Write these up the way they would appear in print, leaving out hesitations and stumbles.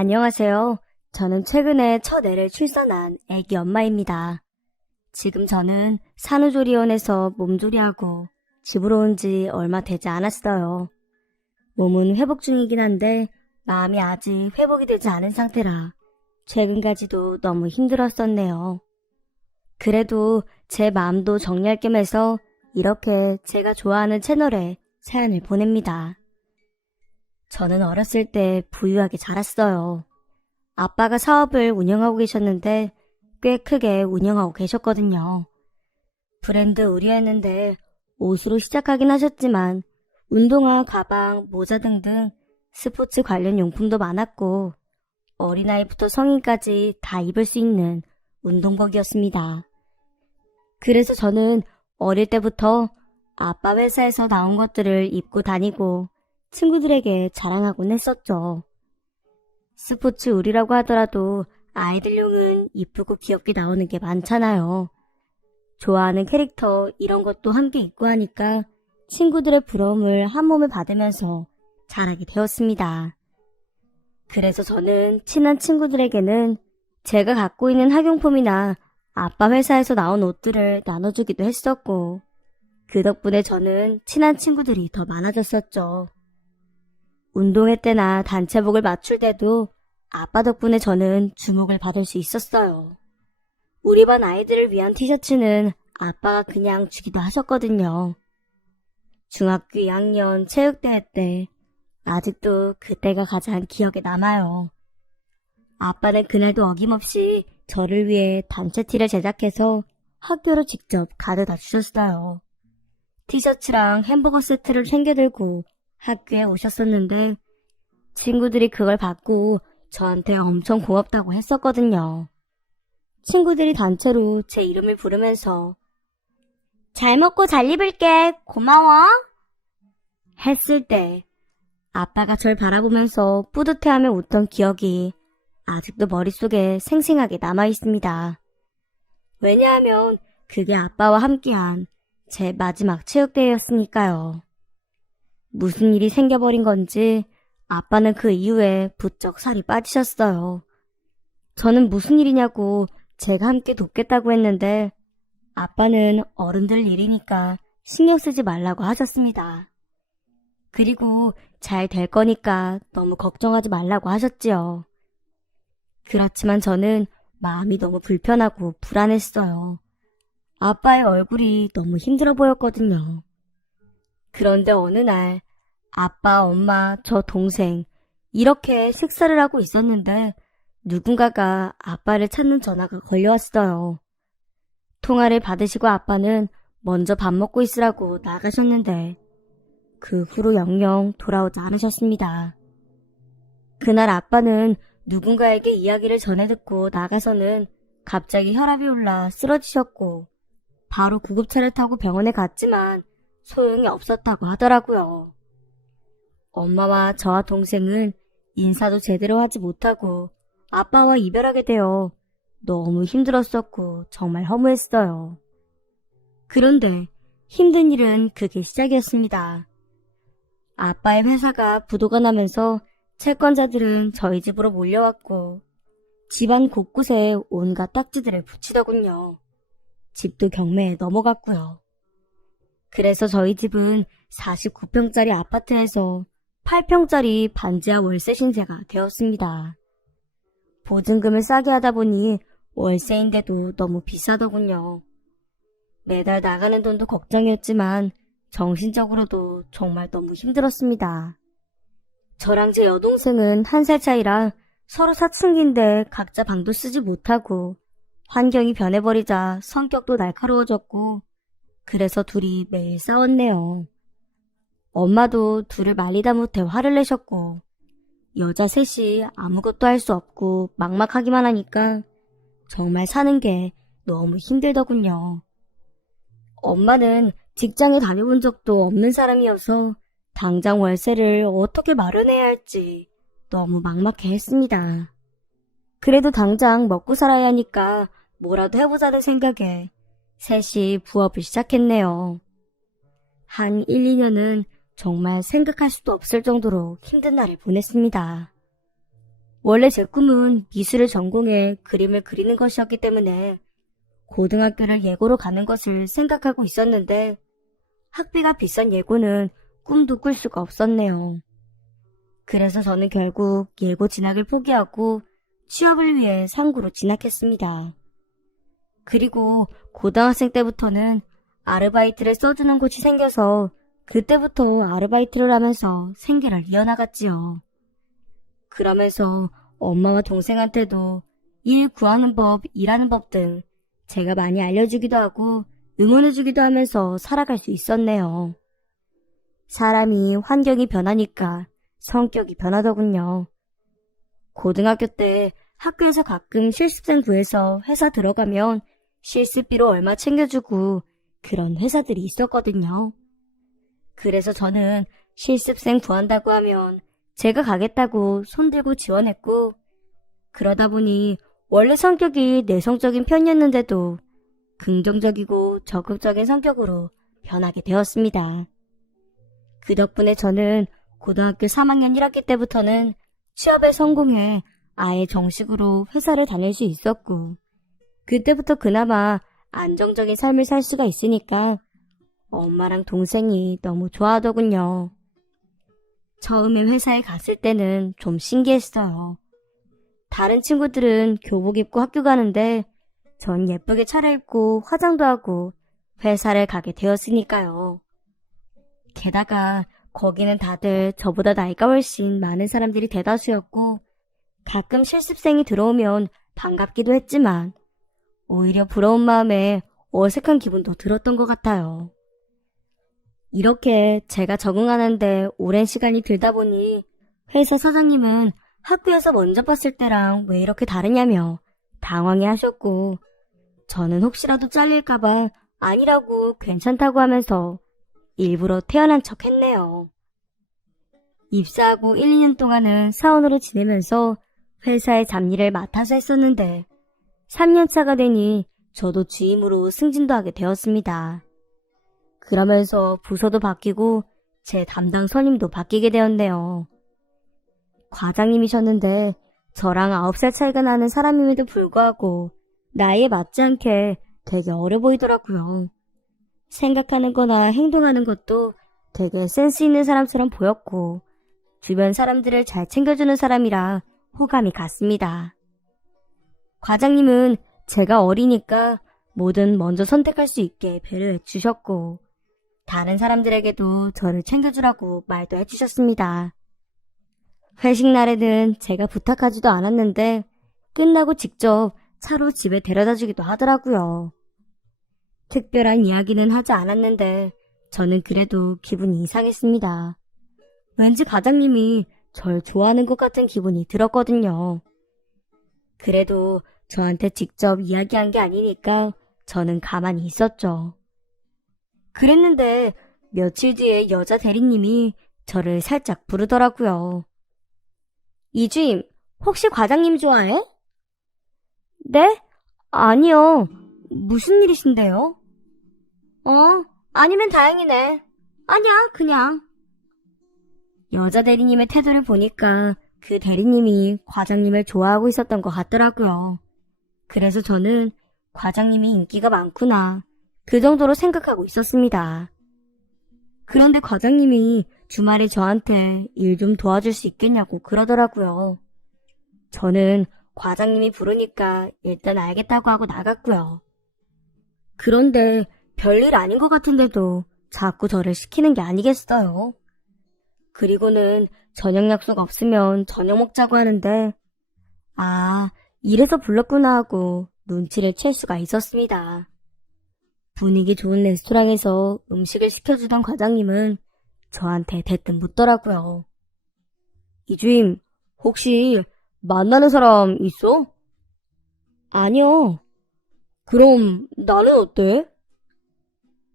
안녕하세요. 저는 최근에 첫 애를 출산한 애기 엄마입니다. 지금 저는 산후조리원에서 몸조리하고 집으로 온 지 얼마 되지 않았어요. 몸은 회복 중이긴 한데 마음이 아직 회복이 되지 않은 상태라 최근까지도 너무 힘들었었네요. 그래도 제 마음도 정리할 겸 해서 이렇게 제가 좋아하는 채널에 사연을 보냅니다. 저는 어렸을 때 부유하게 자랐어요. 아빠가 사업을 운영하고 계셨는데 꽤 크게 운영하고 계셨거든요. 브랜드 의류였는데 옷으로 시작하긴 하셨지만 운동화, 가방, 모자 등등 스포츠 관련 용품도 많았고 어린아이부터 성인까지 다 입을 수 있는 운동복이었습니다. 그래서 저는 어릴 때부터 아빠 회사에서 나온 것들을 입고 다니고 친구들에게 자랑하곤 했었죠. 스포츠 의류라고 하더라도 아이들용은 이쁘고 귀엽게 나오는 게 많잖아요. 좋아하는 캐릭터 이런 것도 함께 입고 하니까 친구들의 부러움을 한 몸에 받으면서 자라게 되었습니다. 그래서 저는 친한 친구들에게는 제가 갖고 있는 학용품이나 아빠 회사에서 나온 옷들을 나눠주기도 했었고 그 덕분에 저는 친한 친구들이 더 많아졌었죠. 운동회 때나 단체복을 맞출 때도 아빠 덕분에 저는 주목을 받을 수 있었어요. 우리 반 아이들을 위한 티셔츠는 아빠가 그냥 주기도 하셨거든요. 중학교 2학년 체육대회 때 아직도 그때가 가장 기억에 남아요. 아빠는 그날도 어김없이 저를 위해 단체 티를 제작해서 학교로 직접 가져다 주셨어요. 티셔츠랑 햄버거 세트를 챙겨 들고 학교에 오셨었는데 친구들이 그걸 받고 저한테 엄청 고맙다고 했었거든요. 친구들이 단체로 제 이름을 부르면서 잘 먹고 잘 입을게, 고마워 했을 때 아빠가 절 바라보면서 뿌듯해하며 웃던 기억이 아직도 머릿속에 생생하게 남아있습니다. 왜냐하면 그게 아빠와 함께한 제 마지막 체육대회였으니까요. 무슨 일이 생겨버린 건지 아빠는 그 이후에 부쩍 살이 빠지셨어요. 저는 무슨 일이냐고 제가 함께 돕겠다고 했는데 아빠는 어른들 일이니까 신경 쓰지 말라고 하셨습니다. 그리고 잘 될 거니까 너무 걱정하지 말라고 하셨지요. 그렇지만 저는 마음이 너무 불편하고 불안했어요. 아빠의 얼굴이 너무 힘들어 보였거든요. 그런데 어느 날 아빠, 엄마, 저 동생 이렇게 식사를 하고 있었는데 누군가가 아빠를 찾는 전화가 걸려왔어요. 통화를 받으시고 아빠는 먼저 밥 먹고 있으라고 나가셨는데 그 후로 영영 돌아오지 않으셨습니다. 그날 아빠는 누군가에게 이야기를 전해 듣고 나가서는 갑자기 혈압이 올라 쓰러지셨고 바로 구급차를 타고 병원에 갔지만 소용이 없었다고 하더라고요. 엄마와 저와 동생은 인사도 제대로 하지 못하고 아빠와 이별하게 되어 너무 힘들었었고 정말 허무했어요. 그런데 힘든 일은 그게 시작이었습니다. 아빠의 회사가 부도가 나면서 채권자들은 저희 집으로 몰려왔고 집안 곳곳에 온갖 딱지들을 붙이더군요. 집도 경매에 넘어갔고요. 그래서 저희 집은 49평짜리 아파트에서 8평짜리 반지하 월세 신세가 되었습니다. 보증금을 싸게 하다 보니 월세인데도 너무 비싸더군요. 매달 나가는 돈도 걱정이었지만 정신적으로도 정말 너무 힘들었습니다. 저랑 제 여동생은 1살 차이라 서로 사춘기인데 각자 방도 쓰지 못하고 환경이 변해버리자 성격도 날카로워졌고 그래서 둘이 매일 싸웠네요. 엄마도 둘을 말리다 못해 화를 내셨고 여자 셋이 아무것도 할 수 없고 막막하기만 하니까 정말 사는 게 너무 힘들더군요. 엄마는 직장에 다녀본 적도 없는 사람이어서 당장 월세를 어떻게 마련해야 할지 너무 막막해 했습니다. 그래도 당장 먹고 살아야 하니까 뭐라도 해보자는 생각에 셋이 부업을 시작했네요. 한 1, 2년은 정말 생각할 수도 없을 정도로 힘든 날을 보냈습니다. 원래 제 꿈은 미술을 전공해 그림을 그리는 것이었기 때문에 고등학교를 예고로 가는 것을 생각하고 있었는데 학비가 비싼 예고는 꿈도 꿀 수가 없었네요. 그래서 저는 결국 예고 진학을 포기하고 취업을 위해 상고로 진학했습니다. 그리고 고등학생 때부터는 아르바이트를 써주는 곳이 생겨서 그때부터 아르바이트를 하면서 생계를 이어나갔지요. 그러면서 엄마와 동생한테도 일 구하는 법, 일하는 법 등 제가 많이 알려주기도 하고 응원해주기도 하면서 살아갈 수 있었네요. 사람이 환경이 변하니까 성격이 변하더군요. 고등학교 때 학교에서 가끔 실습생 구해서 회사 들어가면 실습비로 얼마 챙겨주고 그런 회사들이 있었거든요. 그래서 저는 실습생 구한다고 하면 제가 가겠다고 손들고 지원했고, 그러다 보니 원래 성격이 내성적인 편이었는데도 긍정적이고 적극적인 성격으로 변하게 되었습니다. 그 덕분에 저는 고등학교 3학년 1학기 때부터는 취업에 성공해 아예 정식으로 회사를 다닐 수 있었고, 그때부터 그나마 안정적인 삶을 살 수가 있으니까 엄마랑 동생이 너무 좋아하더군요. 처음에 회사에 갔을 때는 좀 신기했어요. 다른 친구들은 교복 입고 학교 가는데 전 예쁘게 차려입고 화장도 하고 회사를 가게 되었으니까요. 게다가 거기는 다들 저보다 나이가 훨씬 많은 사람들이 대다수였고 가끔 실습생이 들어오면 반갑기도 했지만 오히려 부러운 마음에 어색한 기분도 들었던 것 같아요. 이렇게 제가 적응하는데 오랜 시간이 들다 보니 회사 사장님은 학교에서 먼저 봤을 때랑 왜 이렇게 다르냐며 당황해 하셨고 저는 혹시라도 잘릴까봐 아니라고 괜찮다고 하면서 일부러 태어난 척 했네요. 입사하고 1, 2년 동안은 사원으로 지내면서 회사의 잡일을 맡아서 했었는데 3년차가 되니 저도 주임으로 승진도 하게 되었습니다. 그러면서 부서도 바뀌고 제 담당 선임도 바뀌게 되었네요. 과장님이셨는데 저랑 9살 차이가 나는 사람임에도 불구하고 나이에 맞지 않게 되게 어려 보이더라고요. 생각하는 거나 행동하는 것도 되게 센스 있는 사람처럼 보였고 주변 사람들을 잘 챙겨주는 사람이라 호감이 갔습니다. 과장님은 제가 어리니까 뭐든 먼저 선택할 수 있게 배려해 주셨고 다른 사람들에게도 저를 챙겨주라고 말도 해주셨습니다. 회식 날에는 제가 부탁하지도 않았는데 끝나고 직접 차로 집에 데려다 주기도 하더라고요. 특별한 이야기는 하지 않았는데 저는 그래도 기분이 이상했습니다. 왠지 과장님이 절 좋아하는 것 같은 기분이 들었거든요. 그래도 저한테 직접 이야기한 게 아니니까 저는 가만히 있었죠. 그랬는데 며칠 뒤에 여자 대리님이 저를 살짝 부르더라고요. 이주임, 혹시 과장님 좋아해? 네? 아니요. 무슨 일이신데요? 아니면 다행이네. 아니야, 그냥. 여자 대리님의 태도를 보니까 그 대리님이 과장님을 좋아하고 있었던 것 같더라고요. 그래서 저는 과장님이 인기가 많구나. 그 정도로 생각하고 있었습니다. 그런데 과장님이 주말에 저한테 일 좀 도와줄 수 있겠냐고 그러더라고요. 저는 과장님이 부르니까 일단 알겠다고 하고 나갔고요. 그런데 별일 아닌 것 같은데도 자꾸 저를 시키는 게 아니겠어요. 그리고는 저녁 약속 없으면 저녁 먹자고 하는데 이래서 불렀구나 하고 눈치를 챌 수가 있었습니다. 분위기 좋은 레스토랑에서 음식을 시켜주던 과장님은 저한테 대뜸 묻더라고요. 이주임, 혹시 만나는 사람 있어? 아니요. 그럼 나는 어때?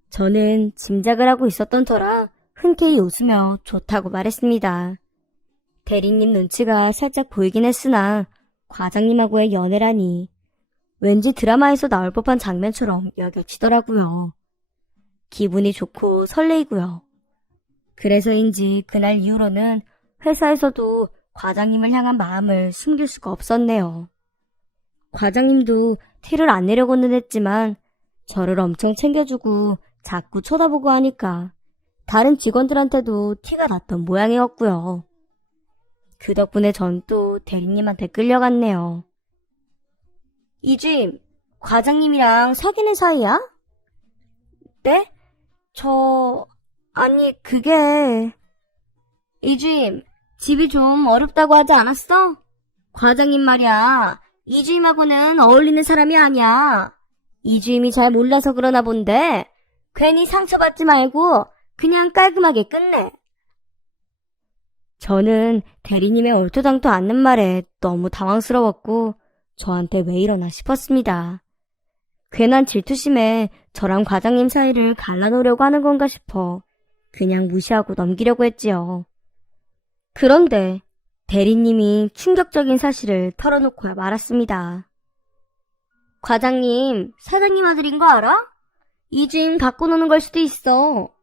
저는 짐작을 하고 있었던 터라 흔쾌히 웃으며 좋다고 말했습니다. 대리님 눈치가 살짝 보이긴 했으나 과장님하고의 연애라니 왠지 드라마에서 나올 법한 장면처럼 여겨지더라고요. 기분이 좋고 설레이고요. 그래서인지 그날 이후로는 회사에서도 과장님을 향한 마음을 숨길 수가 없었네요. 과장님도 티를 안 내려고는 했지만 저를 엄청 챙겨주고 자꾸 쳐다보고 하니까 다른 직원들한테도 티가 났던 모양이었고요. 그 덕분에 전 또 대리님한테 끌려갔네요. 이주임, 과장님이랑 사귀는 사이야? 네? 아니 그게... 이주임, 집이 좀 어렵다고 하지 않았어? 과장님 말이야, 이주임하고는 어울리는 사람이 아니야. 이주임이 잘 몰라서 그러나 본데 괜히 상처받지 말고 그냥 깔끔하게 끝내. 저는 대리님의 얼토당토 않는 말에 너무 당황스러웠고 저한테 왜 이러나 싶었습니다. 괜한 질투심에 저랑 과장님 사이를 갈라놓으려고 하는 건가 싶어 그냥 무시하고 넘기려고 했지요. 그런데 대리님이 충격적인 사실을 털어놓고야 말았습니다. 과장님, 사장님 아들인 거 알아? 이주임 갖고 노는 걸 수도 있어.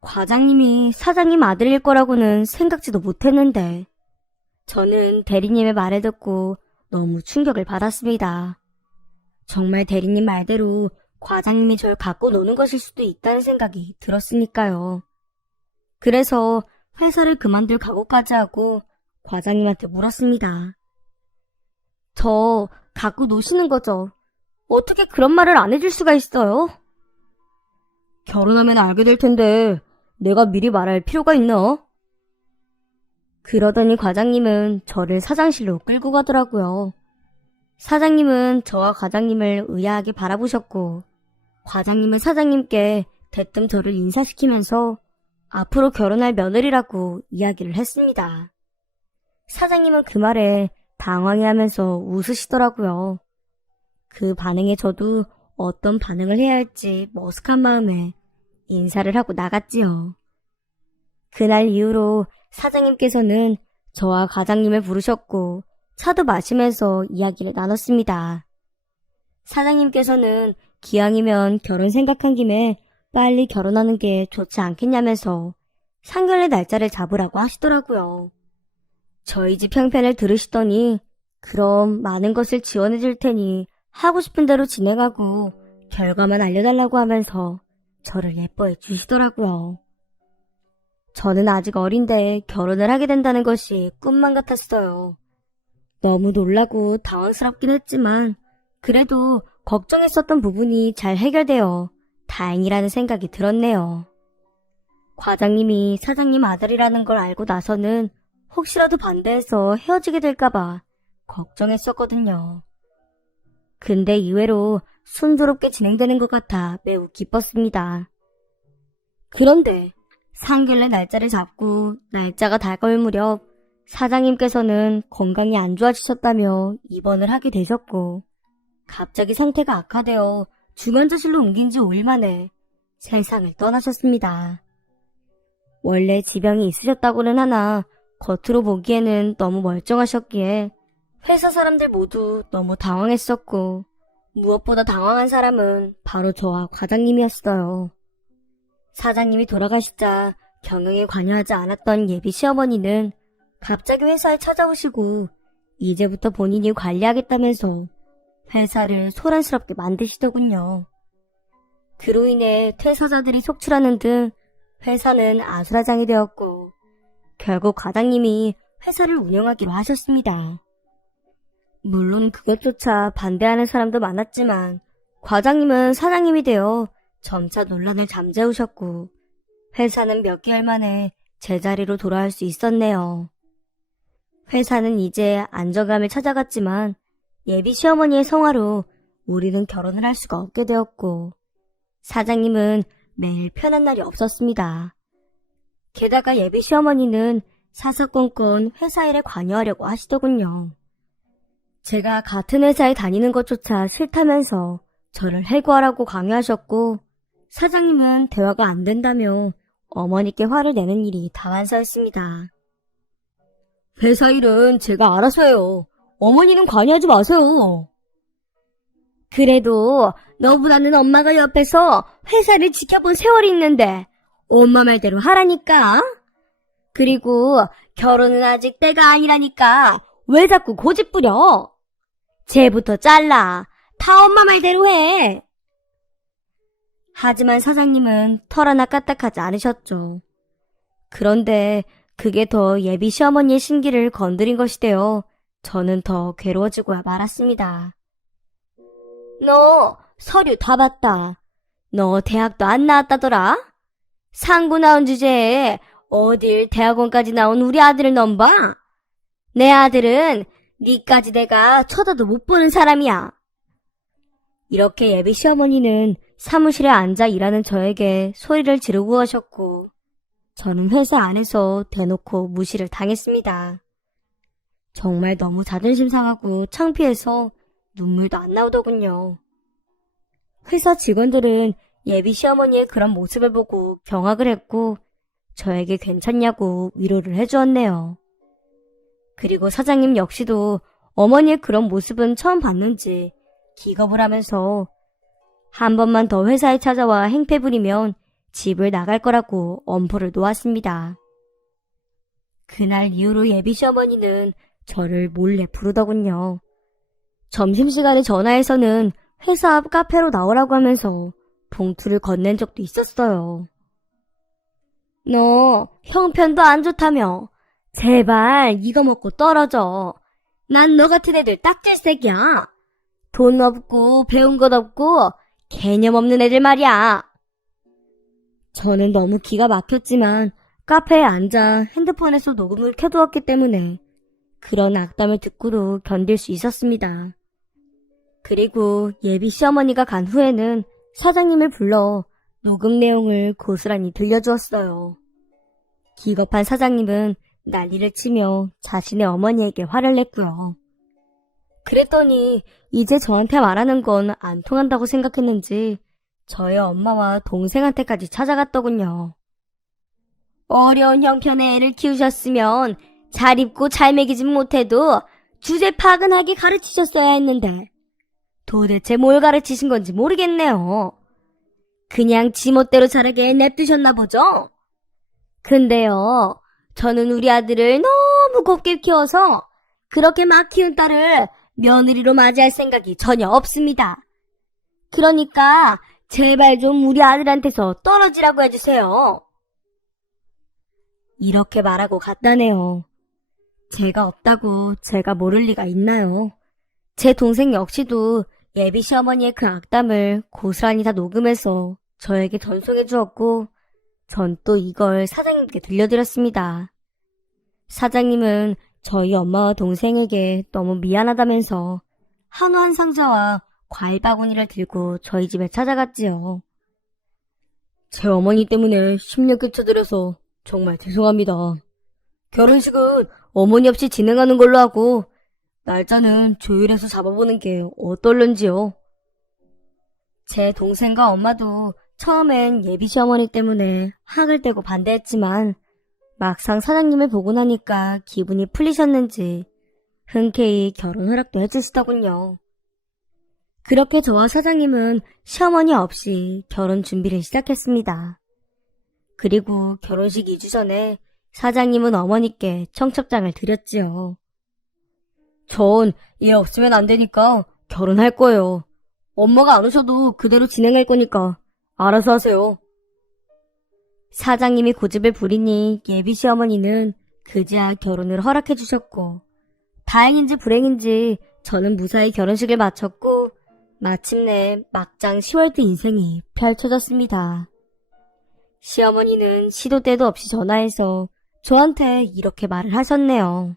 과장님이 사장님 아들일 거라고는 생각지도 못했는데 저는 대리님의 말을 듣고 너무 충격을 받았습니다. 정말 대리님 말대로 과장님이 절 갖고 노는 것일 수도 있다는 생각이 들었으니까요. 그래서 회사를 그만둘 각오까지 하고 과장님한테 물었습니다. 저 갖고 노시는 거죠? 어떻게 그런 말을 안 해줄 수가 있어요? 결혼하면 알게 될 텐데 내가 미리 말할 필요가 있나? 그러더니 과장님은 저를 사장실로 끌고 가더라고요. 사장님은 저와 과장님을 의아하게 바라보셨고 과장님은 사장님께 대뜸 저를 인사시키면서 앞으로 결혼할 며느리라고 이야기를 했습니다. 사장님은 그 말에 당황해하면서 웃으시더라고요. 그 반응에 저도 어떤 반응을 해야 할지 머쓱한 마음에 인사를 하고 나갔지요. 그날 이후로 사장님께서는 저와 과장님을 부르셨고 차도 마시면서 이야기를 나눴습니다. 사장님께서는 기왕이면 결혼 생각한 김에 빨리 결혼하는 게 좋지 않겠냐면서 상견례 날짜를 잡으라고 하시더라고요. 저희 집 형편을 들으시더니 그럼 많은 것을 지원해 줄 테니 하고 싶은 대로 진행하고 결과만 알려달라고 하면서 저를 예뻐해 주시더라고요. 저는 아직 어린데 결혼을 하게 된다는 것이 꿈만 같았어요. 너무 놀라고 당황스럽긴 했지만 그래도 걱정했었던 부분이 잘 해결되어 다행이라는 생각이 들었네요. 과장님이 사장님 아들이라는 걸 알고 나서는 혹시라도 반대해서 헤어지게 될까봐 걱정했었거든요. 근데 이외로 순조롭게 진행되는 것 같아 매우 기뻤습니다. 그런데 상견례 날짜를 잡고 날짜가 다가올 무렵 사장님께서는 건강이 안 좋아지셨다며 입원을 하게 되셨고 갑자기 상태가 악화되어 중환자실로 옮긴 지 5일 만에 세상을 떠나셨습니다. 원래 지병이 있으셨다고는 하나 겉으로 보기에는 너무 멀쩡하셨기에 회사 사람들 모두 너무 당황했었고 무엇보다 당황한 사람은 바로 저와 과장님이었어요. 사장님이 돌아가시자 경영에 관여하지 않았던 예비 시어머니는 갑자기 회사에 찾아오시고 이제부터 본인이 관리하겠다면서 회사를 소란스럽게 만드시더군요. 그로 인해 퇴사자들이 속출하는 등 회사는 아수라장이 되었고 결국 과장님이 회사를 운영하기로 하셨습니다. 물론 그것조차 반대하는 사람도 많았지만 과장님은 사장님이 되어 점차 논란을 잠재우셨고 회사는 몇 개월 만에 제자리로 돌아올 수 있었네요. 회사는 이제 안정감을 찾아갔지만 예비 시어머니의 성화로 우리는 결혼을 할 수가 없게 되었고 사장님은 매일 편한 날이 없었습니다. 게다가 예비 시어머니는 사사건건 회사 일에 관여하려고 하시더군요. 제가 같은 회사에 다니는 것조차 싫다면서 저를 해고하라고 강요하셨고 사장님은 대화가 안 된다며 어머니께 화를 내는 일이 다반사였습니다. 회사 일은 제가 알아서 해요. 어머니는 관여하지 마세요. 그래도 너보다는 엄마가 옆에서 회사를 지켜본 세월이 있는데 엄마 말대로 하라니까. 그리고 결혼은 아직 때가 아니라니까 왜 자꾸 고집 부려? 쟤부터 잘라. 다 엄마 말대로 해. 하지만 사장님은 털 하나 까딱하지 않으셨죠. 그런데 그게 더 예비 시어머니의 심기를 건드린 것이 되어 저는 더 괴로워지고 말았습니다. 너 서류 다 봤다. 너 대학도 안 나왔다더라? 상고 나온 주제에 어딜 대학원까지 나온 우리 아들을 넘봐? 내 아들은 니까지 내가 쳐다도 못 보는 사람이야. 이렇게 예비 시어머니는 사무실에 앉아 일하는 저에게 소리를 지르고 하셨고 저는 회사 안에서 대놓고 무시를 당했습니다. 정말 너무 자존심 상하고 창피해서 눈물도 안 나오더군요. 회사 직원들은 예비 시어머니의 그런 모습을 보고 경악을 했고 저에게 괜찮냐고 위로를 해주었네요. 그리고 사장님 역시도 어머니의 그런 모습은 처음 봤는지 기겁을 하면서 한 번만 더 회사에 찾아와 행패 부리면 집을 나갈 거라고 엄포를 놓았습니다. 그날 이후로 예비 시어머니는 저를 몰래 부르더군요. 점심시간에 전화해서는 회사 앞 카페로 나오라고 하면서 봉투를 건넨 적도 있었어요. 너 형편도 안 좋다며. 제발 이거 먹고 떨어져. 난 너 같은 애들 딱질색이야. 돈 없고 배운 것 없고 개념 없는 애들 말이야. 저는 너무 기가 막혔지만 카페에 앉아 핸드폰에서 녹음을 켜두었기 때문에 그런 악담을 듣고도 견딜 수 있었습니다. 그리고 예비 시어머니가 간 후에는 사장님을 불러 녹음 내용을 고스란히 들려주었어요. 기겁한 사장님은 난리를 치며 자신의 어머니에게 화를 냈고요. 그랬더니 이제 저한테 말하는 건 안 통한다고 생각했는지 저의 엄마와 동생한테까지 찾아갔더군요. 어려운 형편의 애를 키우셨으면 잘 입고 잘 먹이진 못해도 주제 파근하게 가르치셨어야 했는데 도대체 뭘 가르치신 건지 모르겠네요. 그냥 지멋대로 자라게 냅두셨나 보죠? 근데요, 저는 우리 아들을 너무 곱게 키워서 그렇게 막 키운 딸을 며느리로 맞이할 생각이 전혀 없습니다. 그러니까 제발 좀 우리 아들한테서 떨어지라고 해주세요. 이렇게 말하고 갔다네요. 제가 없다고 제가 모를 리가 있나요? 제 동생 역시도 예비 시어머니의 그 악담을 고스란히 다 녹음해서 저에게 전송해 주었고 전 또 이걸 사장님께 들려드렸습니다. 사장님은 저희 엄마와 동생에게 너무 미안하다면서 한우 한 상자와 과일 바구니를 들고 저희 집에 찾아갔지요. 제 어머니 때문에 심려 끼쳐드려서 정말 죄송합니다. 결혼식은 어머니 없이 진행하는 걸로 하고 날짜는 조율해서 잡아보는 게 어떨런지요. 제 동생과 엄마도 처음엔 예비 시어머니 때문에 학을 떼고 반대했지만 막상 사장님을 보고 나니까 기분이 풀리셨는지 흔쾌히 결혼 허락도 해주시더군요. 그렇게 저와 사장님은 시어머니 없이 결혼 준비를 시작했습니다. 그리고 결혼식 2주 전에 사장님은 어머니께 청첩장을 드렸지요. 전 얘 없으면 안 되니까 결혼할 거예요. 엄마가 안 오셔도 그대로 진행할 거니까 알아서 하세요. 사장님이 고집을 부리니 예비 시어머니는 그제야 결혼을 허락해 주셨고 다행인지 불행인지 저는 무사히 결혼식을 마쳤고 마침내 막장 10월드 인생이 펼쳐졌습니다. 시어머니는 시도 때도 없이 전화해서 저한테 이렇게 말을 하셨네요.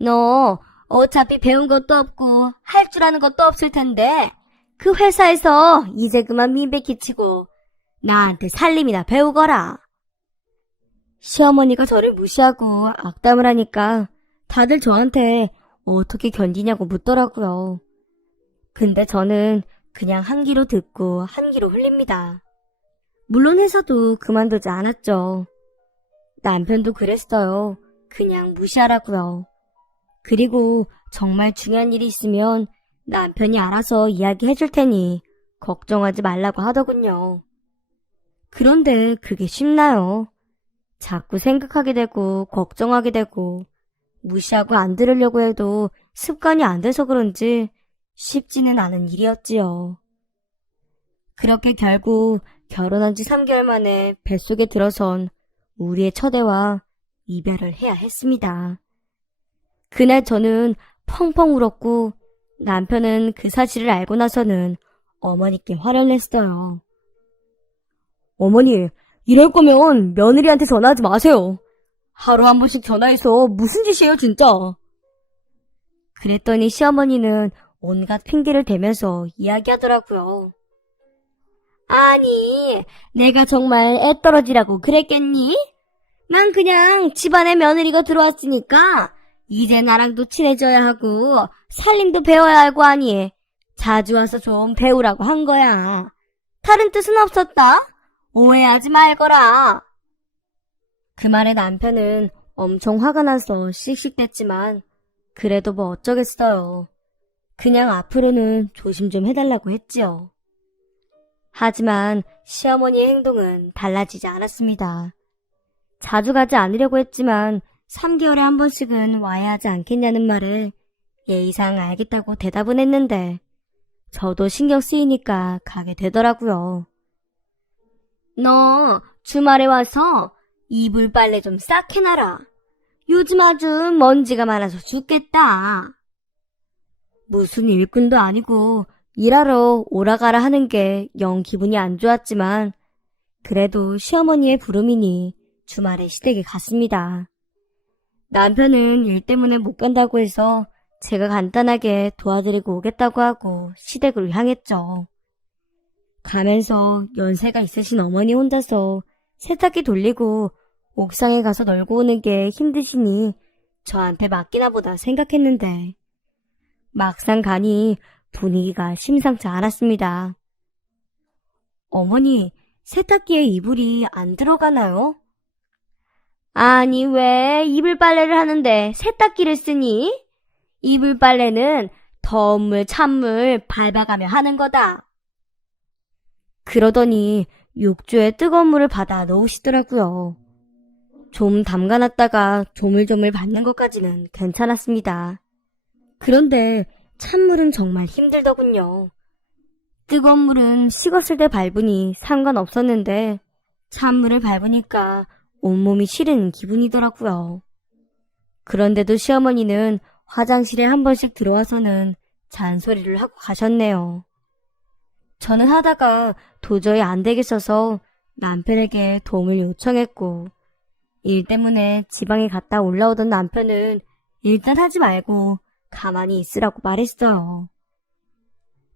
너 어차피 배운 것도 없고 할 줄 아는 것도 없을 텐데 그 회사에서 이제 그만 민폐 끼치고 나한테 살림이나 배우거라. 시어머니가 저를 무시하고 악담을 하니까 다들 저한테 어떻게 견디냐고 묻더라고요. 근데 저는 그냥 한 귀로 듣고 한 귀로 흘립니다. 물론 회사도 그만두지 않았죠. 남편도 그랬어요. 그냥 무시하라고요. 그리고 정말 중요한 일이 있으면 남편이 알아서 이야기해 줄 테니 걱정하지 말라고 하더군요. 그런데 그게 쉽나요? 자꾸 생각하게 되고 걱정하게 되고 무시하고 안 들으려고 해도 습관이 안 돼서 그런지 쉽지는 않은 일이었지요. 그렇게 결국 결혼한 지 3개월 만에 뱃속에 들어선 우리의 첫애와 이별을 해야 했습니다. 그날 저는 펑펑 울었고 남편은 그 사실을 알고 나서는 어머니께 화를 냈어요. 어머니, 이럴 거면 며느리한테 전화하지 마세요. 하루 한 번씩 전화해서 무슨 짓이에요, 진짜. 그랬더니 시어머니는 온갖 핑계를 대면서 이야기하더라고요. 아니, 내가 정말 애 떨어지라고 그랬겠니? 난 그냥 집안에 며느리가 들어왔으니까 이제 나랑도 친해져야 하고 살림도 배워야 하고 하니 자주 와서 좀 배우라고 한 거야. 다른 뜻은 없었다? 오해하지 말거라. 그 말에 남편은 엄청 화가 나서 씩씩댔지만 그래도 뭐 어쩌겠어요. 그냥 앞으로는 조심 좀 해달라고 했지요. 하지만 시어머니의 행동은 달라지지 않았습니다. 자주 가지 않으려고 했지만 3개월에 한 번씩은 와야 하지 않겠냐는 말에 예의상 알겠다고 대답은 했는데 저도 신경 쓰이니까 가게 되더라고요. 너 주말에 와서 이불 빨래 좀 싹 해놔라. 요즘 아주 먼지가 많아서 죽겠다. 무슨 일꾼도 아니고 일하러 오라가라 하는 게 영 기분이 안 좋았지만 그래도 시어머니의 부름이니 주말에 시댁에 갔습니다. 남편은 일 때문에 못 간다고 해서 제가 간단하게 도와드리고 오겠다고 하고 시댁으로 향했죠. 가면서 연세가 있으신 어머니 혼자서 세탁기 돌리고 옥상에 가서 널고 오는 게 힘드시니 저한테 맡기나 보다 생각했는데 막상 가니 분위기가 심상치 않았습니다. 어머니, 세탁기에 이불이 안 들어가나요? 아니, 왜 이불 빨래를 하는데 세탁기를 쓰니? 이불 빨래는 더운 물, 찬물 밟아가며 하는 거다. 그러더니 욕조에 뜨거운 물을 받아 넣으시더라고요. 좀 담가놨다가 조물조물 받는 것까지는 괜찮았습니다. 그런데 찬물은 정말 힘들더군요. 뜨거운 물은 식었을 때 밟으니 상관없었는데 찬물을 밟으니까 온몸이 시린 기분이더라고요. 그런데도 시어머니는 화장실에 한 번씩 들어와서는 잔소리를 하고 가셨네요. 저는 하다가 도저히 안 되겠어서 남편에게 도움을 요청했고 일 때문에 지방에 갔다 올라오던 남편은 일단 하지 말고 가만히 있으라고 말했어요.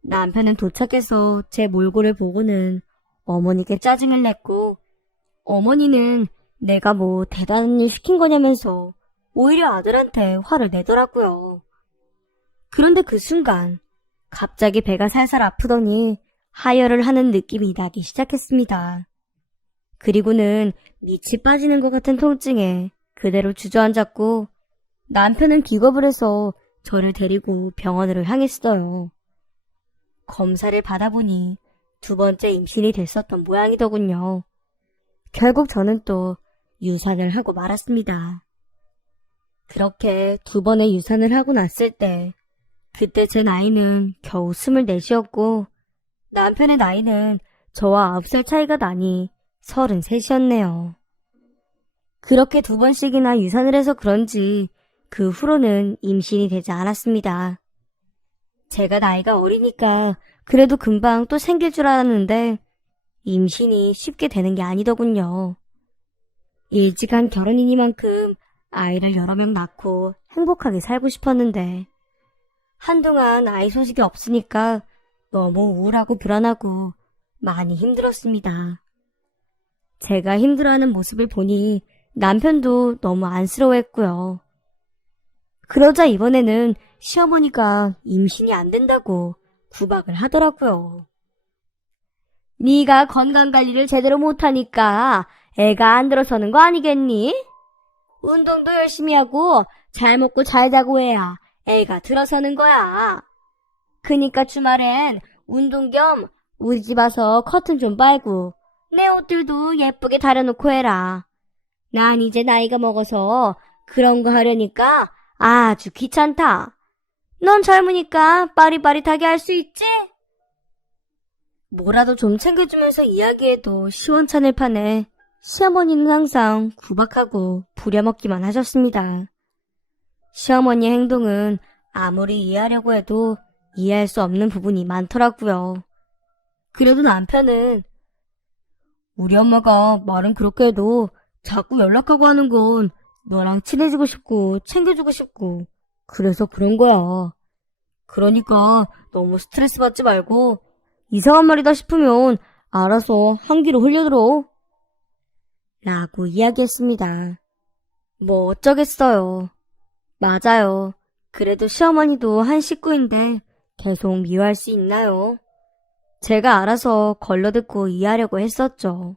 남편은 도착해서 제 몰골을 보고는 어머니께 짜증을 냈고 어머니는 내가 뭐 대단한 일 시킨 거냐면서 오히려 아들한테 화를 내더라고요. 그런데 그 순간 갑자기 배가 살살 아프더니 하혈을 하는 느낌이 나기 시작했습니다. 그리고는 밑이 빠지는 것 같은 통증에 그대로 주저앉았고 남편은 기겁을 해서 저를 데리고 병원으로 향했어요. 검사를 받아보니 2번째 임신이 됐었던 모양이더군요. 결국 저는 또 유산을 하고 말았습니다. 그렇게 2번의 유산을 하고 났을 때 그때 제 나이는 겨우 24이었고 남편의 나이는 저와 9살 차이가 나니 33이었네요. 그렇게 2번씩이나 유산을 해서 그런지 그 후로는 임신이 되지 않았습니다. 제가 나이가 어리니까 그래도 금방 또 생길 줄 알았는데 임신이 쉽게 되는 게 아니더군요. 일찍 한 결혼이니만큼 아이를 여러 명 낳고 행복하게 살고 싶었는데 한동안 아이 소식이 없으니까 너무 우울하고 불안하고 많이 힘들었습니다. 제가 힘들어하는 모습을 보니 남편도 너무 안쓰러워했고요. 그러자 이번에는 시어머니가 임신이 안 된다고 구박을 하더라고요. 네가 건강관리를 제대로 못하니까 애가 안 들어서는 거 아니겠니? 운동도 열심히 하고 잘 먹고 잘 자고 해야 애가 들어서는 거야. 그니까 주말엔 운동 겸 우리 집 와서 커튼 좀 빨고 내 옷들도 예쁘게 다려놓고 해라. 난 이제 나이가 먹어서 그런 거 하려니까 아주 귀찮다. 넌 젊으니까 빠릿빠릿하게 할 수 있지? 뭐라도 좀 챙겨주면서 이야기해도 시원찮을 판에 시어머니는 항상 구박하고 부려먹기만 하셨습니다. 시어머니의 행동은 아무리 이해하려고 해도 이해할 수 없는 부분이 많더라고요. 그래도 남편은 우리 엄마가 말은 그렇게 해도 자꾸 연락하고 하는 건 너랑 친해지고 싶고 챙겨주고 싶고 그래서 그런 거야. 그러니까 너무 스트레스 받지 말고 이상한 말이다 싶으면 알아서 한 귀로 흘려들어. 라고 이야기했습니다. 뭐 어쩌겠어요. 맞아요. 그래도 시어머니도 한 식구인데 계속 미워할 수 있나요? 제가 알아서 걸러듣고 이해하려고 했었죠.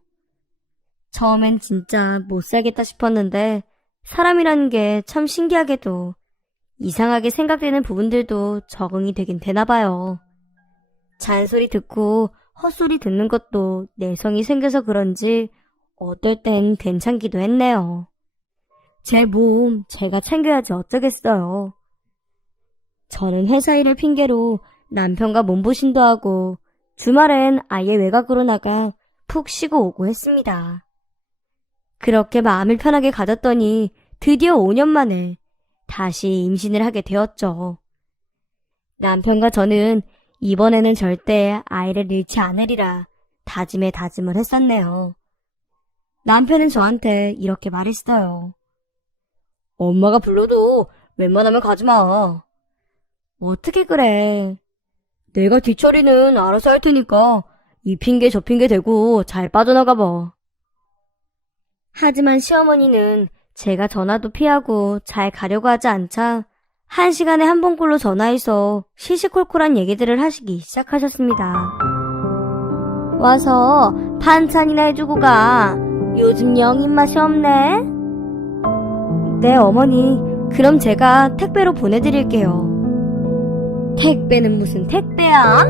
처음엔 진짜 못 살겠다 싶었는데 사람이라는 게 참 신기하게도 이상하게 생각되는 부분들도 적응이 되긴 되나 봐요. 잔소리 듣고 헛소리 듣는 것도 내성이 생겨서 그런지 어떨 땐 괜찮기도 했네요. 제 몸 제가 챙겨야지 어쩌겠어요. 저는 회사 일을 핑계로 남편과 몸보신도 하고 주말엔 아예 외곽으로 나가 푹 쉬고 오고 했습니다. 그렇게 마음을 편하게 가졌더니 드디어 5년 만에 다시 임신을 하게 되었죠. 남편과 저는 이번에는 절대 아이를 잃지 않으리라 다짐에 다짐을 했었네요. 남편은 저한테 이렇게 말했어요. 엄마가 불러도 웬만하면 가지 마. 어떻게 그래. 내가 뒤처리는 알아서 할 테니까 이 핑계 저 핑계 대고 잘 빠져나가 봐. 하지만 시어머니는 제가 전화도 피하고 잘 가려고 하지 않자 1시간에 한 번꼴로 전화해서 시시콜콜한 얘기들을 하시기 시작하셨습니다. 와서 반찬이나 해주고 가. 요즘 영 입맛이 없네. 네, 어머니. 그럼 제가 택배로 보내드릴게요. 택배는 무슨 택배야?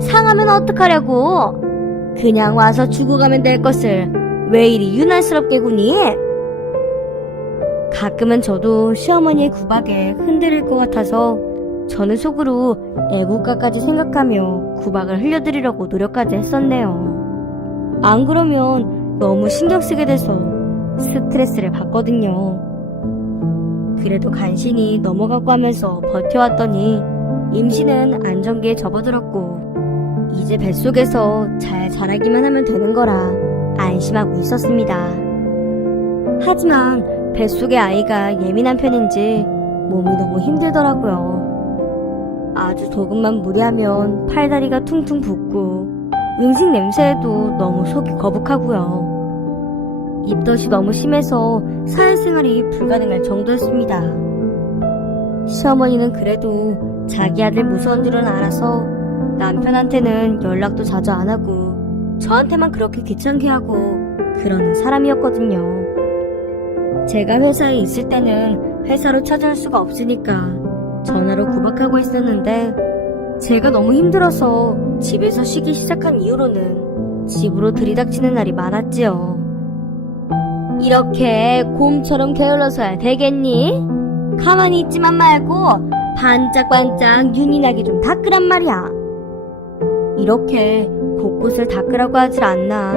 상하면 어떡하려고? 그냥 와서 주고 가면 될 것을 왜 이리 유난스럽게 구니? 가끔은 저도 시어머니의 구박에 흔들릴 것 같아서 저는 속으로 애국가까지 생각하며 구박을 흘려드리려고 노력까지 했었네요. 안 그러면 너무 신경 쓰게 돼서 스트레스를 받거든요. 그래도 간신히 넘어가고 하면서 버텨왔더니 임신은 안정기에 접어들었고 이제 뱃속에서 잘 자라기만 하면 되는 거라 안심하고 있었습니다. 하지만 뱃속의 아이가 예민한 편인지 몸이 너무 힘들더라고요. 아주 조금만 무리하면 팔다리가 퉁퉁 붓고 음식 냄새에도 너무 속이 거북하고요. 입덧이 너무 심해서 사회생활이 불가능할 정도였습니다. 시어머니는 그래도 자기 아들 무서운 줄은 알아서 남편한테는 연락도 자주 안 하고 저한테만 그렇게 귀찮게 하고 그러는 사람이었거든요. 제가 회사에 있을 때는 회사로 찾아올 수가 없으니까 전화로 구박하고 있었는데 제가 너무 힘들어서 집에서 쉬기 시작한 이후로는 집으로 들이닥치는 날이 많았지요. 이렇게 곰처럼 게을러서야 되겠니? 가만히 있지만 말고 반짝반짝 윤이 나게 좀 닦으란 말이야. 이렇게 곳곳을 닦으라고 하질 않나.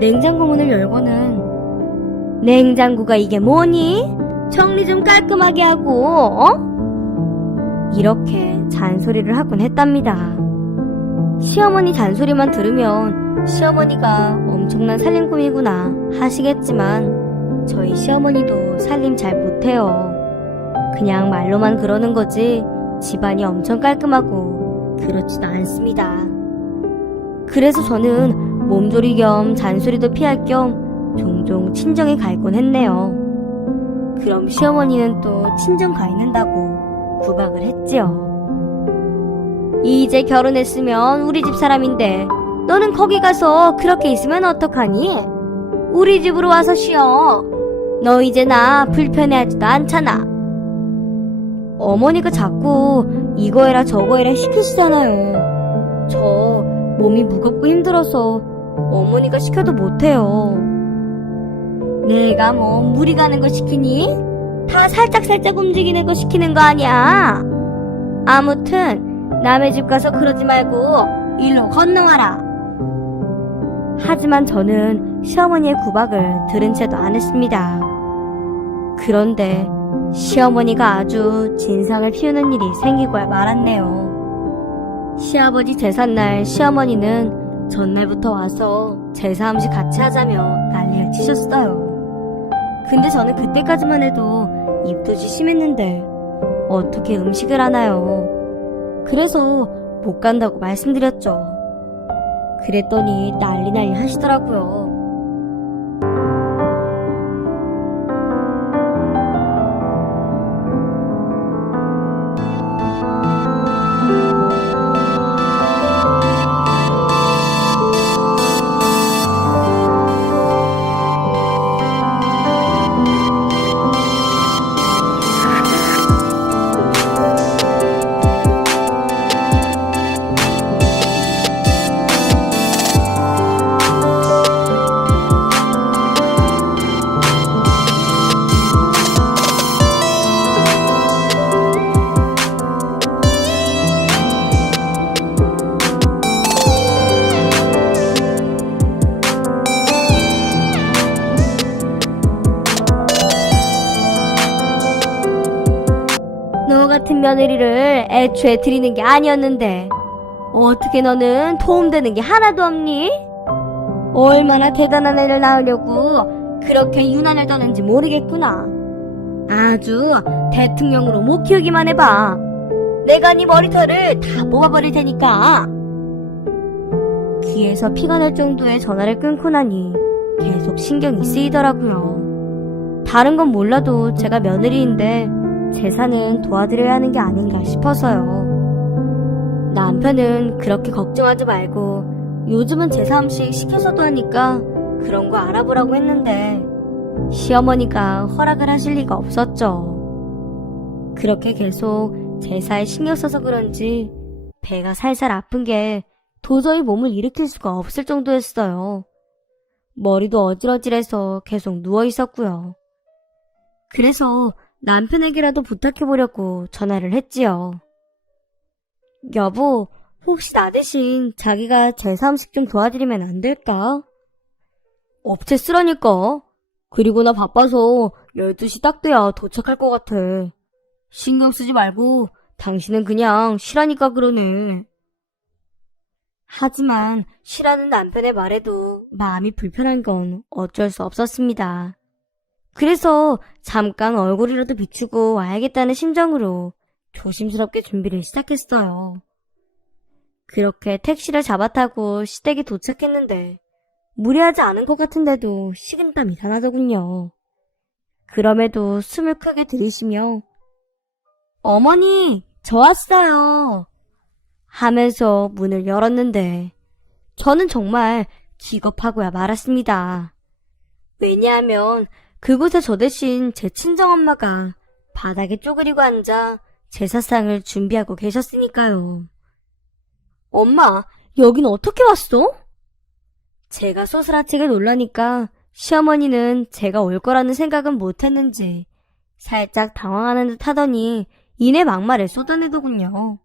냉장고 문을 열고는 냉장고가 이게 뭐니? 정리 좀 깔끔하게 하고, 이렇게 잔소리를 하곤 했답니다. 시어머니 잔소리만 들으면 시어머니가 엄청난 살림꾼이구나 하시겠지만 저희 시어머니도 살림 잘 못해요. 그냥 말로만 그러는 거지 집안이 엄청 깔끔하고 그렇지도 않습니다. 그래서 저는 몸조리 겸 잔소리도 피할 겸 종종 친정에 가곤 했네요. 그럼 시어머니는 또 친정 가 있는다고 구박을 했지요. 이제 결혼했으면 우리 집 사람인데 너는 거기 가서 그렇게 있으면 어떡하니? 우리 집으로 와서 쉬어. 너 이제 나 불편해하지도 않잖아. 어머니가 자꾸 이거 해라 저거 해라 시키시잖아요. 저 몸이 무겁고 힘들어서 어머니가 시켜도 못해요. 내가 뭐 무리 가는 거 시키니? 다 살짝살짝 움직이는 거 시키는 거 아니야. 아무튼 남의 집 가서 그러지 말고 일로 건너와라. 하지만 저는 시어머니의 구박을 들은 채도 안 했습니다. 그런데 시어머니가 아주 진상을 피우는 일이 생기고야 말았네요. 시아버지 제삿날 시어머니는 전날부터 와서 제사 음식 같이 하자며 난리를 치셨어요. 근데 저는 그때까지만 해도 입덧이 심했는데 어떻게 음식을 하나요? 그래서 못 간다고 말씀드렸죠. 그랬더니 난리 하시더라고요. 너 같은 며느리를 애초에 드리는 게 아니었는데 어떻게 너는 도움되는 게 하나도 없니? 얼마나 대단한 애를 낳으려고 그렇게 유난을 떠는지 모르겠구나. 아주 대통령으로 못 키우기만 해봐. 내가 네 머리털을 다 뽑아버릴 테니까. 귀에서 피가 날 정도의 전화를 끊고 나니 계속 신경이 쓰이더라고요. 다른 건 몰라도 제가 며느리인데 제사는 도와드려야 하는 게 아닌가 싶어서요. 남편은 그렇게 걱정하지 말고 요즘은 제사 음식 시켜서도 하니까 그런 거 알아보라고 했는데 시어머니가 허락을 하실 리가 없었죠. 그렇게 계속 제사에 신경 써서 그런지 배가 살살 아픈 게 도저히 몸을 일으킬 수가 없을 정도였어요. 머리도 어질어질해서 계속 누워 있었고요. 그래서 남편에게라도 부탁해보려고 전화를 했지요. 여보, 혹시 나 대신 자기가 제사 음식 좀 도와드리면 안 될까? 업체 쓰라니까. 그리고 나 바빠서 12시 딱 돼야 도착할 것 같아. 신경 쓰지 말고 당신은 그냥 쉬라니까 그러네. 하지만 쉬라는 남편의 말에도 마음이 불편한 건 어쩔 수 없었습니다. 그래서 잠깐 얼굴이라도 비추고 와야겠다는 심정으로 조심스럽게 준비를 시작했어요. 그렇게 택시를 잡아타고 시댁에 도착했는데 무리하지 않은 것 같은데도 식은땀이 다 나더군요. 그럼에도 숨을 크게 들이쉬며 어머니, 저 왔어요 하면서 문을 열었는데 저는 정말 기겁하고야 말았습니다. 왜냐하면 그곳에 저 대신 제 친정엄마가 바닥에 쪼그리고 앉아 제사상을 준비하고 계셨으니까요. 엄마, 여긴 어떻게 왔어? 제가 소스라치게 놀라니까 시어머니는 제가 올 거라는 생각은 못했는지 살짝 당황하는 듯 하더니 이내 막말을 쏟아내더군요.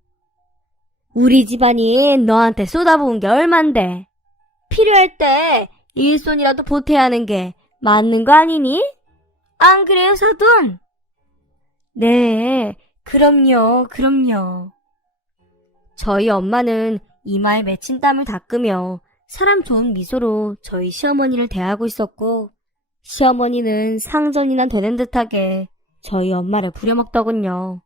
우리 집안이 너한테 쏟아부은 게 얼만데 필요할 때 일손이라도 보태야 하는 게 맞는 거 아니니? 안 그래요, 사돈? 네, 그럼요. 저희 엄마는 이마에 맺힌 땀을 닦으며 사람 좋은 미소로 저희 시어머니를 대하고 있었고 시어머니는 상전이나 되는 듯하게 저희 엄마를 부려먹더군요.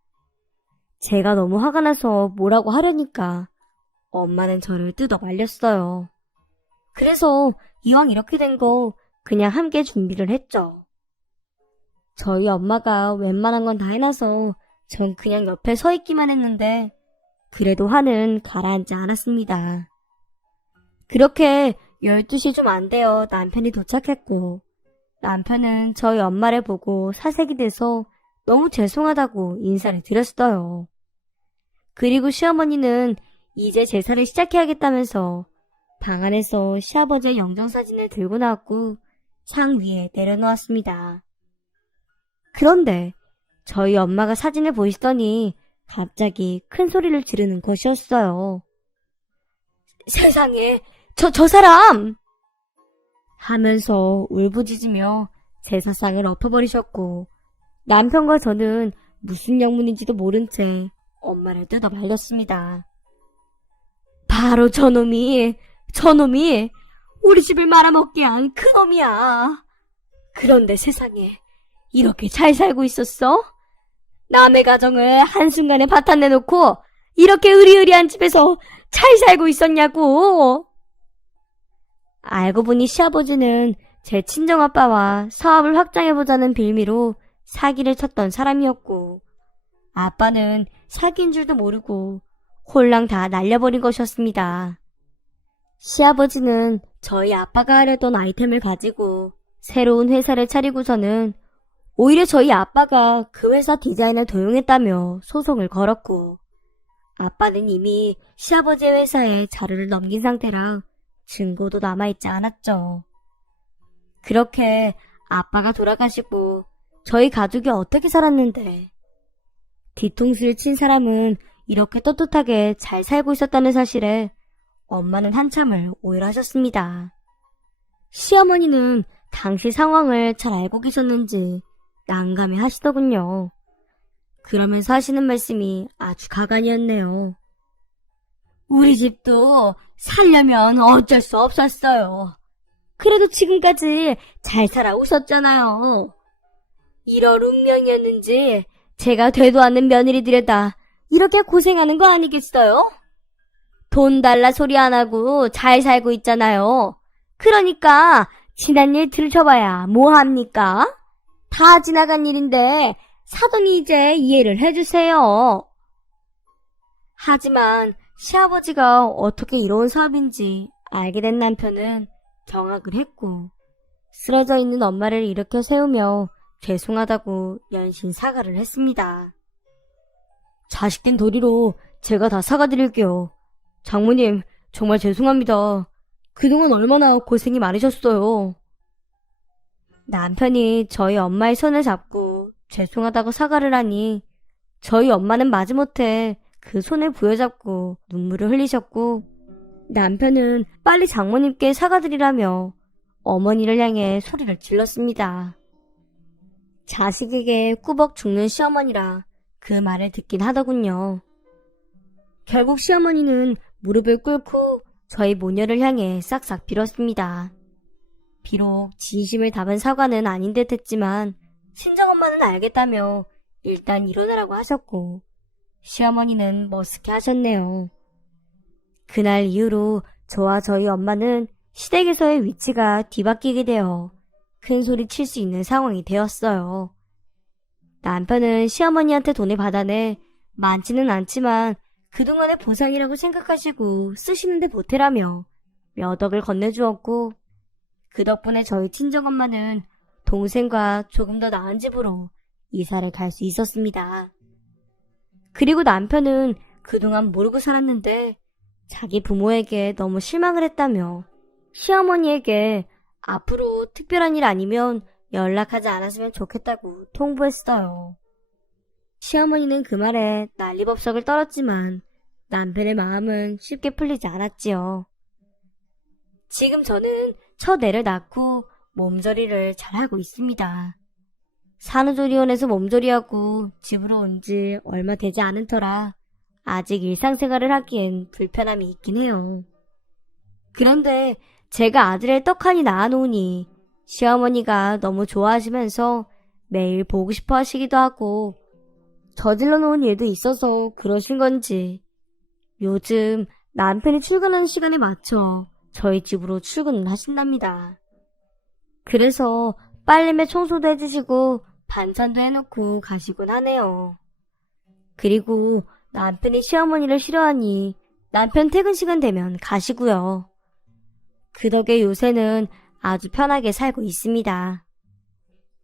제가 너무 화가 나서 뭐라고 하려니까 엄마는 저를 뜯어 말렸어요. 그래서 이왕 이렇게 된 거 그냥 함께 준비를 했죠. 저희 엄마가 웬만한 건 다 해놔서 전 그냥 옆에 서 있기만 했는데 그래도 화는 가라앉지 않았습니다. 그렇게 12시 좀 안 되어 남편이 도착했고 남편은 저희 엄마를 보고 사색이 돼서 너무 죄송하다고 인사를 드렸어요. 그리고 시어머니는 이제 제사를 시작해야겠다면서 방 안에서 시아버지의 영정사진을 들고 나왔고 창 위에 내려놓았습니다. 그런데 저희 엄마가 사진을 보시더니 갑자기 큰 소리를 지르는 것이었어요. 세상에, 저 사람! 하면서 울부짖으며 제사상을 엎어버리셨고, 남편과 저는 무슨 영문인지도 모른 채 엄마를 뜯어 말렸습니다. 바로 저놈이 우리 집을 말아먹게 한 그놈이야. 그런데 세상에 이렇게 잘 살고 있었어? 남의 가정을 한순간에 파탄내놓고 이렇게 으리으리한 집에서 잘 살고 있었냐고. 알고 보니 시아버지는 제 친정아빠와 사업을 확장해보자는 빌미로 사기를 쳤던 사람이었고, 아빠는 사기인 줄도 모르고 홀랑 다 날려버린 것이었습니다. 시아버지는 저희 아빠가 하려던 아이템을 가지고 새로운 회사를 차리고서는 오히려 저희 아빠가 그 회사 디자인을 도용했다며 소송을 걸었고, 아빠는 이미 시아버지의 회사에 자료를 넘긴 상태라 증거도 남아있지 않았죠. 그렇게 아빠가 돌아가시고 저희 가족이 어떻게 살았는데, 뒤통수를 친 사람은 이렇게 떳떳하게 잘 살고 있었다는 사실에 엄마는 한참을 오열하셨습니다. 시어머니는 당시 상황을 잘 알고 계셨는지 난감해 하시더군요. 그러면서 하시는 말씀이 아주 가관이었네요. 우리 집도 살려면 어쩔 수 없었어요. 그래도 지금까지 잘 살아오셨잖아요. 이럴 운명이었는지 제가 되도 않는 며느리들에다 이렇게 고생하는 거 아니겠어요? 돈 달라 소리 안 하고 잘 살고 있잖아요. 그러니까 지난 일 들춰봐야 뭐합니까? 다 지나간 일인데 사돈이 이제 이해를 해주세요. 하지만 시아버지가 어떻게 이런 사업인지 알게 된 남편은 경악을 했고, 쓰러져 있는 엄마를 일으켜 세우며 죄송하다고 연신 사과를 했습니다. 자식된 도리로 제가 다 사과드릴게요. 장모님, 정말 죄송합니다. 그동안 얼마나 고생이 많으셨어요. 남편이 저희 엄마의 손을 잡고 죄송하다고 사과를 하니 저희 엄마는 마지못해 그 손을 부여잡고 눈물을 흘리셨고, 남편은 빨리 장모님께 사과드리라며 어머니를 향해 소리를 질렀습니다. 자식에게 꾸벅 죽는 시어머니라 그 말을 듣긴 하더군요. 결국 시어머니는 무릎을 꿇고 저희 모녀를 향해 싹싹 빌었습니다. 비록 진심을 담은 사과는 아닌 듯 했지만 친정엄마는 알겠다며 일단 일어나라고 하셨고, 시어머니는 머쓱해 하셨네요. 그날 이후로 저와 저희 엄마는 시댁에서의 위치가 뒤바뀌게 되어 큰 소리 칠 수 있는 상황이 되었어요. 남편은 시어머니한테 돈을 받아내 많지는 않지만 그동안의 보상이라고 생각하시고 쓰시는데 보태라며 몇 억을 건네주었고, 그 덕분에 저희 친정엄마는 동생과 조금 더 나은 집으로 이사를 갈 수 있었습니다. 그리고 남편은 그동안 모르고 살았는데 자기 부모에게 너무 실망을 했다며 시어머니에게 앞으로 특별한 일 아니면 연락하지 않았으면 좋겠다고 통보했어요. 시어머니는 그 말에 난리법석을 떨었지만 남편의 마음은 쉽게 풀리지 않았지요. 지금 저는 첫 애를 낳고 몸조리를 잘하고 있습니다. 산후조리원에서 몸조리하고 집으로 온 지 얼마 되지 않은 터라 아직 일상생활을 하기엔 불편함이 있긴 해요. 그런데 제가 아들을 떡하니 낳아놓으니 시어머니가 너무 좋아하시면서 매일 보고 싶어 하시기도 하고, 저질러 놓은 일도 있어서 그러신 건지 요즘 남편이 출근하는 시간에 맞춰 저희 집으로 출근을 하신답니다. 그래서 빨래매 청소도 해주시고 반찬도 해놓고 가시곤 하네요. 그리고 남편이 시어머니를 싫어하니 남편 퇴근 시간 되면 가시고요. 그 덕에 요새는 아주 편하게 살고 있습니다.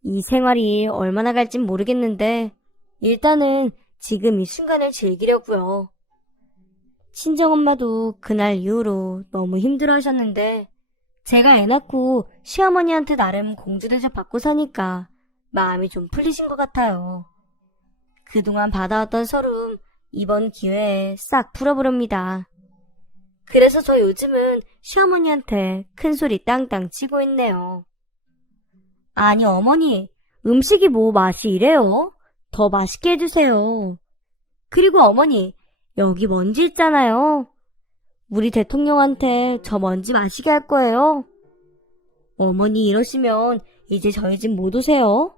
이 생활이 얼마나 갈진 모르겠는데 일단은 지금 이 순간을 즐기려고요. 친정엄마도 그날 이후로 너무 힘들어하셨는데 제가 애 낳고 시어머니한테 나름 공주대접 받고 사니까 마음이 좀 풀리신 것 같아요. 그동안 받아왔던 서름 이번 기회에 싹 풀어보렵니다. 그래서 저 요즘은 시어머니한테 큰소리 땅땅 치고 있네요. 아니 어머니, 음식이 뭐 맛이 이래요? 더 맛있게 해주세요. 그리고 어머니, 여기 먼지 있잖아요. 우리 대통령한테 저 먼지 마시게 할 거예요. 어머니 이러시면 이제 저희 집 못 오세요.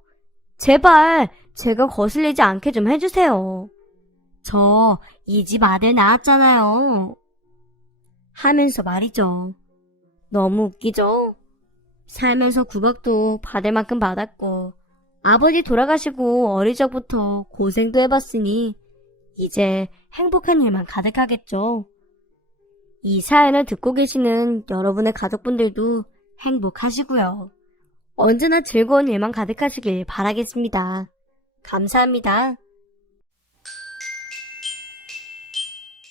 제발 제가 거슬리지 않게 좀 해주세요. 저 이 집 아들 낳았잖아요. 하면서 말이죠. 너무 웃기죠? 살면서 구박도 받을 만큼 받았고 아버지 돌아가시고 어릴 적부터 고생도 해봤으니 이제 행복한 일만 가득하겠죠. 이 사연을 듣고 계시는 여러분의 가족분들도 행복하시고요. 언제나 즐거운 일만 가득하시길 바라겠습니다. 감사합니다.